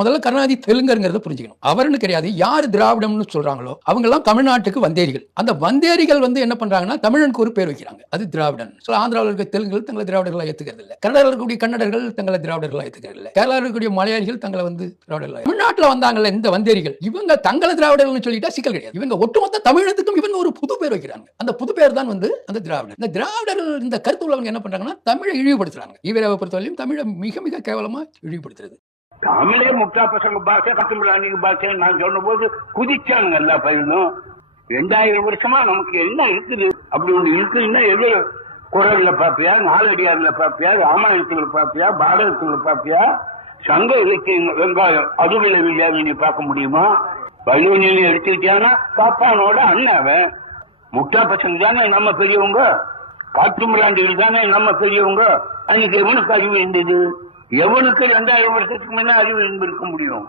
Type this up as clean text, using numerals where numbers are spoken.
முதல்ல கருணாநிதி தெலுங்கருங்கிறத புரிஞ்சுக்கணும். அவர்னு கிடையாது, யார் திராவிடம்னு சொல்றாங்களோ அவங்க எல்லாம் தமிழ்நாட்டுக்கு வந்தேரிகள். அந்த வந்தேரிகள் என்ன பண்றாங்கன்னா தமிழனுக்கு ஒரு பேர் வைக்கிறாங்க, அது திராவிடன். ஆந்திராவில் இருக்க தெலுங்குகள் தங்களை திராவிடர்களா ஏத்துக்கிறது இல்லை, கன்னடாவில் இருக்கக்கூடிய கன்னடர்கள் தங்களை திராவிடர்களா ஏத்துக்கிறது இல்லை, கேரளாவில் இருக்கக்கூடிய மலையாளிகள் தங்களை திராவிடர்களா. தமிழ்நாட்டில் வந்தாங்கல்ல இந்த வந்தேரிகள், இவங்க தங்களை திராவிடர்கள் சொல்லிட்டா சிக்கல் கிடையாது. இவங்க ஒட்டுமொத்த தமிழகத்துக்கும் இவங்க ஒரு புது பேர் வைக்கிறாங்க. அந்த புது பேர் தான் அந்த திராவிடர். இந்த திராவிடர்கள் இந்த கருத்து உள்ளவங்க என்ன பண்றாங்கன்னா தமிழை இழிவுபடுத்துறாங்க. ஈவராவை பொறுத்தவரையும் தமிழை மிக மிக கேவலமா இழிவுபடுத்துறது. தமிழே முட்டா பசங்க பாஷை, கத்துமிழாண்டிங்க பாஷை நான் சொன்ன போது குதிச்சாங்க எல்லா பயிலும். 2000 வருஷமா நமக்கு என்ன இருக்குது அப்படி ஒன்று இருக்குன்னா எது குரல்ல பாப்பியா, நாலடியார்ல பாப்பியா, ராமாயணத்துல பாப்பியா, பாரதத்துல பாப்பியா, சங்க இலக்கிய வெங்காயம் அதுவில விழாவை நீ பார்க்க முடியுமா? பயிலு எடுத்துக்கிட்டானா பாப்பானோட அண்ணாவன். முட்டா பசங்க தானே நம்ம பெரியவங்க, காட்டுமிராண்டிகள் தானே நம்ம பெரியவங்க. அன்னைக்கு எவனுக்கு அறிவு இருந்தது? எவனுக்கு 2000 வருஷத்துக்கு முன்ன அறிவு இருந்திருக்க முடியும்?